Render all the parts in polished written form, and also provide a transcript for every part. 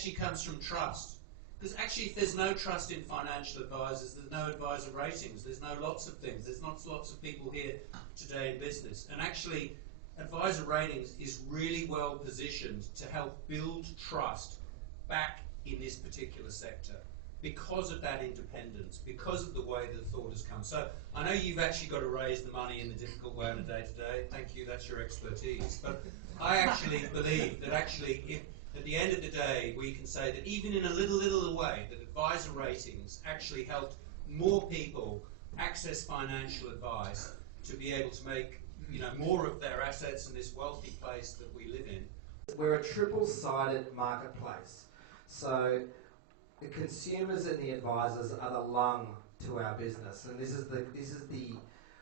actually comes from trust. Because actually, if there's no trust in financial advisors, there's no advisor ratings, there's no lots of things, there's not lots of people here today in business. And actually, advisor ratings is really well positioned to help build trust back in this particular sector because of that independence, because of the way the thought has come. So I know you've actually got to raise the money in the difficult way on a day-to-day. Thank you, that's your expertise. But I actually believe that actually, if at the end of the day, we can say that even in a little way, that advisor ratings actually helped more people access financial advice to be able to make, more of their assets in this wealthy place that we live in. We're a triple-sided marketplace. So the consumers and the advisors are the lung to our business, and this is the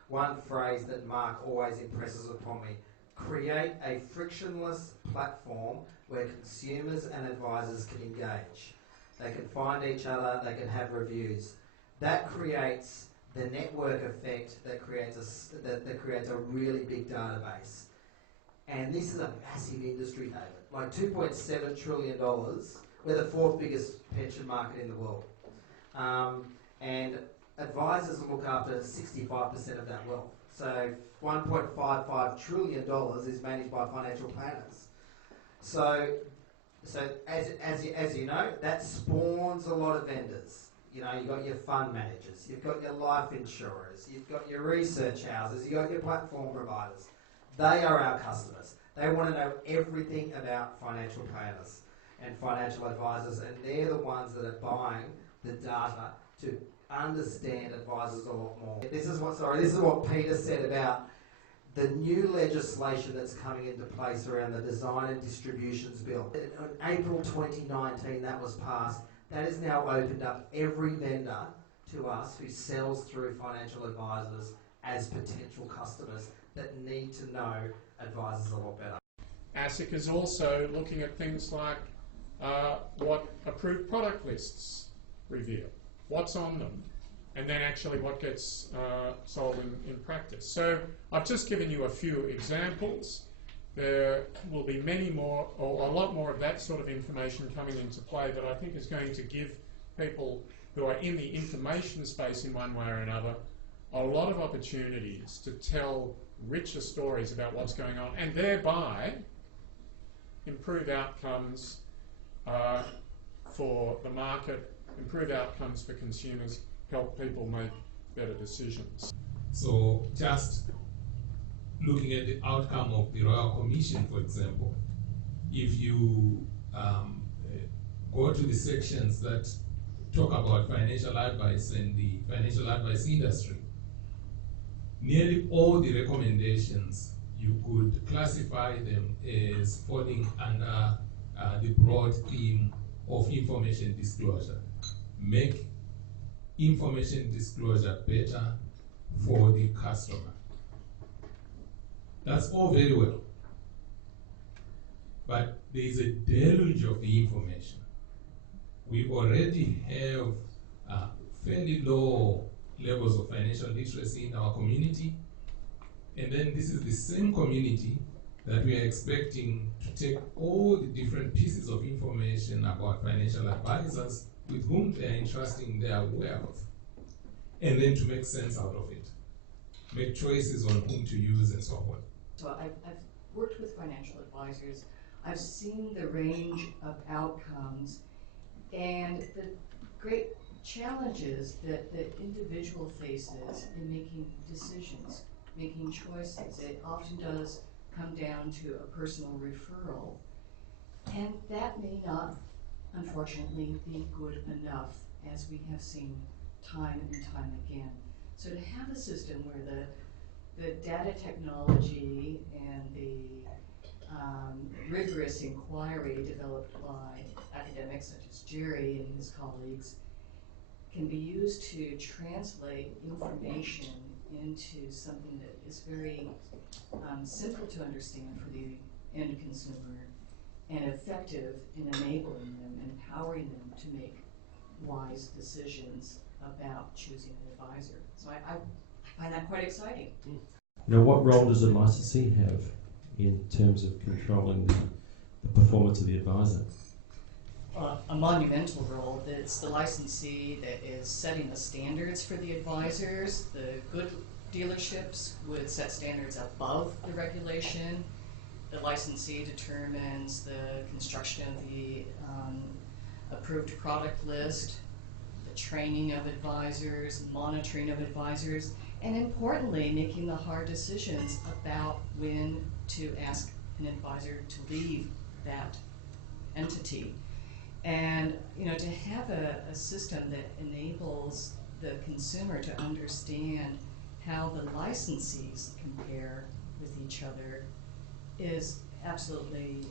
one phrase that Mark always impresses upon me. Create a frictionless platform where consumers and advisors can engage. They can find each other, they can have reviews. That creates the network effect that creates a really big database. And this is a massive industry, David. Like $2.7 trillion. We're the fourth biggest pension market in the world. And advisors look after 65% of that wealth. So $1.55 trillion is managed by financial planners. So as you know, that spawns a lot of vendors. You've got your fund managers, you've got your life insurers, you've got your research houses, you've got your platform providers. They are our customers. They want to know everything about financial planners and financial advisors, and they're the ones that are buying the data to understand advisors a lot more. This is what Peter said about the new legislation that's coming into place around the Design and Distributions Bill. In April 2019, that was passed. That has now opened up every vendor to us who sells through financial advisors as potential customers that need to know advisors a lot better. ASIC is also looking at things like what approved product lists reveal, what's on them, and then actually what gets sold in practice. So I've just given you a few examples. There will be many more, or a lot more of that sort of information coming into play that I think is going to give people who are in the information space in one way or another a lot of opportunities to tell richer stories about what's going on, and thereby improve outcomes for the market, improve outcomes for consumers, help people make better decisions. So just looking at the outcome of the Royal Commission, for example, if you go to the sections that talk about financial advice and the financial advice industry, nearly all the recommendations you could classify them as falling under the broad theme of information disclosure. Make information disclosure better for the customer. That's all very well. But there is a deluge of the information. We already have fairly low levels of financial literacy in our community. And then this is the same community that we are expecting to take all the different pieces of information about financial advisors with whom they are entrusting their wealth, and then to make sense out of it. Make choices on whom to use and so on. So I've worked with financial advisors. I've seen the range of outcomes and the great challenges that the individual faces in making decisions, making choices. It often does come down to a personal referral, and that may not, unfortunately, be good enough, as we have seen time and time again. So to have a system where the data technology and the rigorous inquiry developed by academics such as Jerry and his colleagues can be used to translate information into something that is very simple to understand for the end consumer and effective in enabling them, empowering them to make wise decisions about choosing an advisor. So I find that quite exciting. Now, what role does a licensee have in terms of controlling the performance of the advisor? a monumental role. It's the licensee that is setting the standards for the advisors. The good dealerships would set standards above the regulation. The licensee determines the construction of the approved product list, the training of advisors, monitoring of advisors, and importantly, making the hard decisions about when to ask an advisor to leave that entity. And to have a system that enables the consumer to understand how the licensees compare with each other is absolutely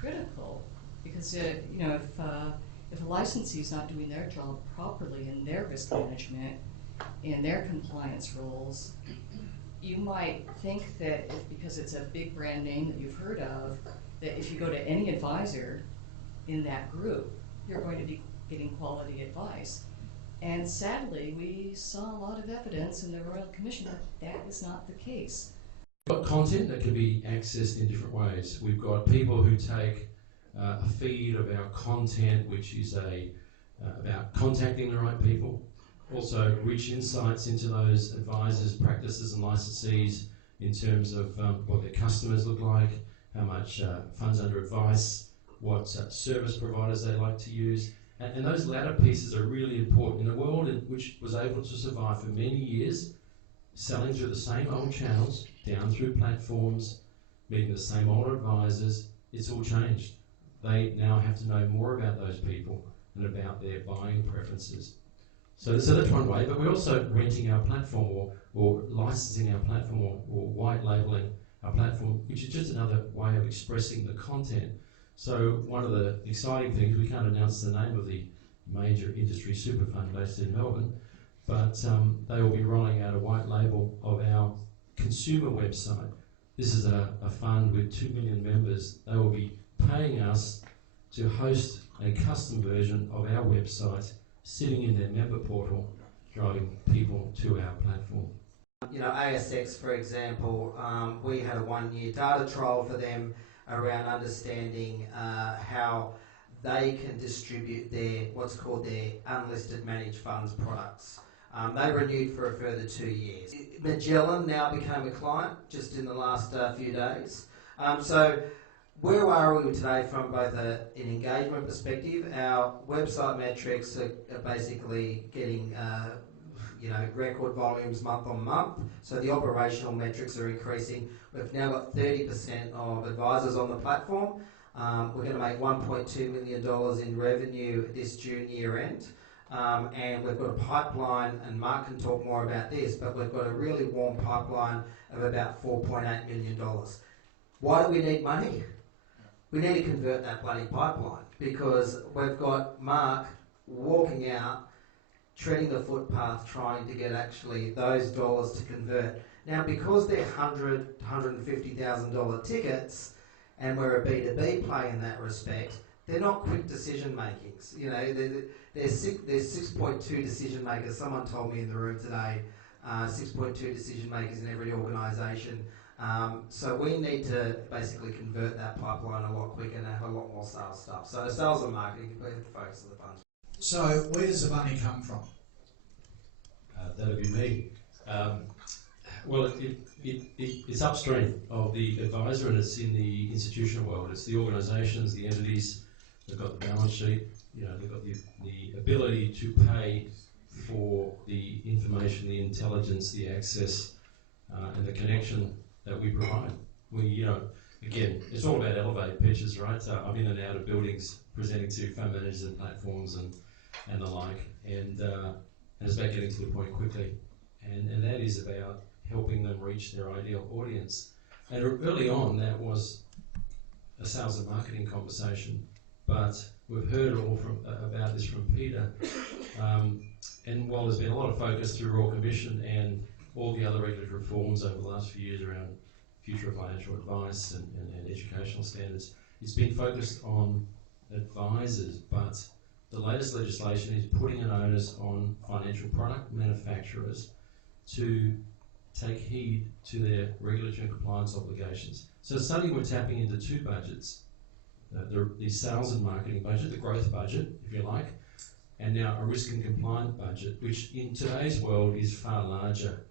critical, because if a licensee is not doing their job properly in their risk management, in their compliance roles, you might think that because it's a big brand name that you've heard of, that if you go to any advisor in that group, you're going to be getting quality advice. And sadly, we saw a lot of evidence in the Royal Commission that that is not the case. We've got content that can be accessed in different ways. We've got people who take a feed of our content, which is about contacting the right people. Also, rich insights into those advisors, practices and licensees in terms of what their customers look like, how much funds under advice, what service providers they like to use. And those latter pieces are really important. In a world which was able to survive for many years, selling through the same old channels, down through platforms, meeting the same old advisors, it's all changed. They now have to know more about those people and about their buying preferences. So that's one way, but we're also renting our platform or licensing our platform or white labelling our platform, which is just another way of expressing the content. So one of the exciting things, we can't announce the name of the major industry super fund based in Melbourne, but they will be rolling out a white label of our consumer website. This is a fund with 2 million members. They will be paying us to host a custom version of our website sitting in their member portal, driving people to our platform. ASX, for example, we had a 1-year data trial for them around understanding how they can distribute what's called their unlisted managed funds products. They renewed for a further 2 years. Magellan now became a client just in the last few days. So where are we today from both an engagement perspective? Our website metrics are basically getting record volumes month on month. So the operational metrics are increasing. We've now got 30% of advisors on the platform. We're going to make $1.2 million in revenue this June year end. And we've got a pipeline, and Mark can talk more about this, but we've got a really warm pipeline of about $4.8 million. Why do we need money? We need to convert that bloody pipeline, because we've got Mark walking out, treading the footpath, trying to get actually those dollars to convert. Now, because they're $100,000 to $150,000 tickets, and we're a B2B play in that respect, they're not quick decision makings. There's 6.2 decision makers. Someone told me in the room today, 6.2 decision makers in every organisation. So we need to basically convert that pipeline a lot quicker and have a lot more sales stuff. So sales and marketing can be the focus of the funds. So where does the money come from? That'd be me. Well, it's upstream of the advisor, and it's in the institutional world. It's the organisations, the entities. They've got the balance sheet. They've got the ability to pay for the information, the intelligence, the access, and the connection that we provide. Again, it's all about elevate pitches, right? So I'm in and out of buildings presenting to fund managers and platforms and the like, and it's about getting to the point quickly, and that is about helping them reach their ideal audience. And early on, that was a sales and marketing conversation, but we've heard all about this from Peter, and while there's been a lot of focus through Royal Commission and all the other regulatory reforms over the last few years around future of financial advice and educational standards, it's been focused on advisors, but the latest legislation is putting an onus on financial product manufacturers to take heed to their regulatory and compliance obligations. So suddenly we're tapping into two budgets, the sales and marketing budget, the growth budget, if you like, and now a risk and compliance budget, which in today's world is far larger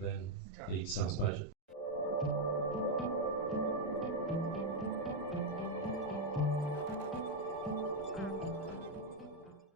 than the sales budget.